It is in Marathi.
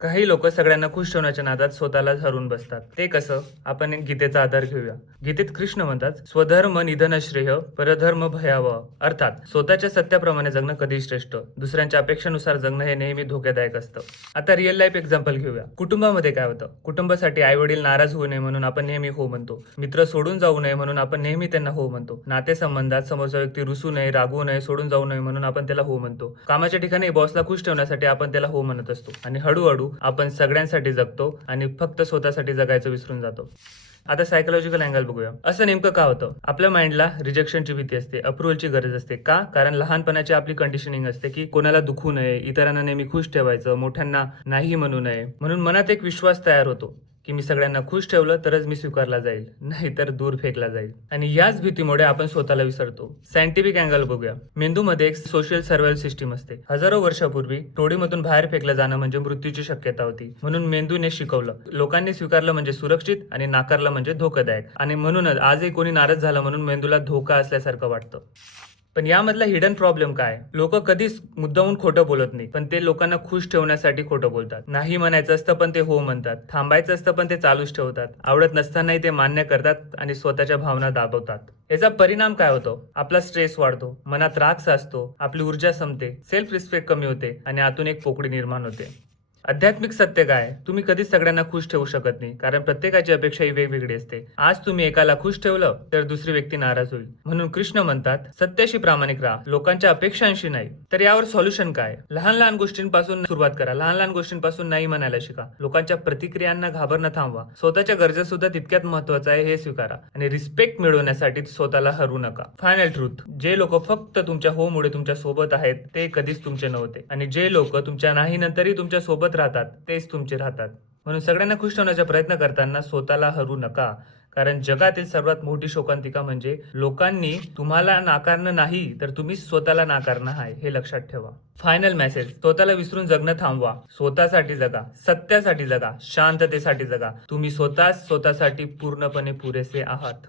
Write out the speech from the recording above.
काही लोक सगळ्यांना खुश ठेवण्याच्या नादात स्वतःलाच हरवून बसतात. ते कसं? आपण एक गीतेचा आधार घेऊया. गीतेत कृष्ण म्हणतात, स्वधर्म निधन श्रेय परधर्म भयावह. अर्थात स्वतःच्या सत्याप्रमाणे जगणं कधी श्रेष्ठ, दुसऱ्यांच्या अपेक्षानुसार जगणं हे नेहमी धोकादायक असतं. आता रिअल लाईफ एक्झाम्पल घेऊया. कुटुंबामध्ये काय होतं? कुटुंबासाठी आई वडील नाराज होऊ नये म्हणून आपण नेहमी हो म्हणतो. मित्र सोडून जाऊ नये म्हणून आपण नेहमी त्यांना हो म्हणतो. नातेसंबंधात समोरचा व्यक्ती रुसू नये, रागवू नये, सोडून जाऊ नये म्हणून आपण त्याला हो म्हणतो. कामाच्या ठिकाणी बॉसला खुश ठेवण्यासाठी आपण त्याला हो म्हणत असतो. आणि हळूहळू आपण सगळ्यांसाठी जगतो आणि फक्त स्वतःसाठी जगायचं विसरून जातो. आता सायकोलॉजिकल अँगल बघूया. असं नेमकं का होतं? आपल्या माइंडला रिजेक्शनची भीती असते, अप्रुव्हलची गरज असते. का? कारण लहानपणाची आपली कंडिशनिंग असते की कोणाला दुखू नये, इतरांना नेहमी खुश ठेवायचं, मोठ्यांना नाही म्हणू नये. म्हणून मनात एक विश्वास तयार होतो की मी सगळ्यांना खुश ठेवलं तरच मी स्वीकारला जाईल, नाहीतर दूर फेकला जाईल. आणि याच भीतीमुळे आपण स्वतःला विसरतो. सायंटिफिक अँगल बघूया. मेंदूमध्ये एक सोशल सर्व्हायवल सिस्टीम असते. हजारो वर्षापूर्वी टोळीमधून बाहेर फेकलं जाणं म्हणजे मृत्यूची शक्यता होती. म्हणून मेंदूने शिकवलं. लोकांनी स्वीकारलं म्हणजे सुरक्षित आणि नाकारलं म्हणजे धोकादायक. आणि म्हणूनच आजही कोणी नाराज झालं म्हणून मेंदूला धोका असल्यासारखं वाटतं. पण यामधला हिडन प्रॉब्लेम काय? लोक कधीच मुद्दामून खोटं बोलत नाही, पण ते लोकांना खुश ठेवण्यासाठी खोटं बोलतात. नाही म्हणायचं असतं पण ते हो म्हणतात. थांबायचं असतं पण ते चालूच ठेवतात. आवडत नसतानाही ते मान्य करतात आणि स्वतःच्या भावना दाबवतात. याचा परिणाम काय होतो? आपला स्ट्रेस वाढतो, मनात राग साचतो, आपली ऊर्जा संपते, सेल्फ रिस्पेक्ट कमी होते आणि आतून एक पोकळी निर्माण होते. आध्यात्मिक सत्य काय? तुम्ही कधीच सगळ्यांना खुश ठेवू शकत नाही, कारण प्रत्येकाची अपेक्षा ही वेगवेगळी असते. आज तुम्ही एकाला खुश ठेवलं तर दुसरी व्यक्ती नाराज होईल. म्हणून कृष्ण म्हणतात, सत्याशी प्रामाणिक राहा, लोकांच्या अपेक्षांशी नाही. तर यावर सोल्युशन काय? लहान लहान गोष्टींपासून सुरुवात करा. लहान लहान गोष्टींपासून नाही म्हणायला शिका. लोकांच्या प्रतिक्रियांना घाबरणं थांबवा. स्वतःच्या गरजा सुद्धा तितक्यात महत्वाचं आहे हे स्वीकारा. आणि रिस्पेक्ट मिळवण्यासाठी स्वतःला हरवू नका. फायनल ट्रूथ, जे लोक फक्त तुमच्या हो मुळे तुमच्या सोबत आहेत ते कधीच तुमचे नव्हते. आणि जे लोक तुमच्या नाही नंतरही तुमच्या सोबत राहतात तेच तुमचे राहतात. म्हणून सगळ्यांना खुश ठेवण्याचा प्रयत्न करताना स्वतःला हरू नका. कारण जगातील सर्वात मोठी शोकांतिका म्हणजे लोकांनी तुम्हाला नाकारणं नाही तर तुम्ही स्वतःला नाकारणं आहे, हे लक्षात ठेवा. फायनल मेसेज, स्वतःला विसरून जगणं थांबवा. स्वतःसाठी जगा, सत्यासाठी जगा, शांततेसाठी जगा. तुम्ही स्वतःसाठी पूर्णपणे पुरेसे आहात.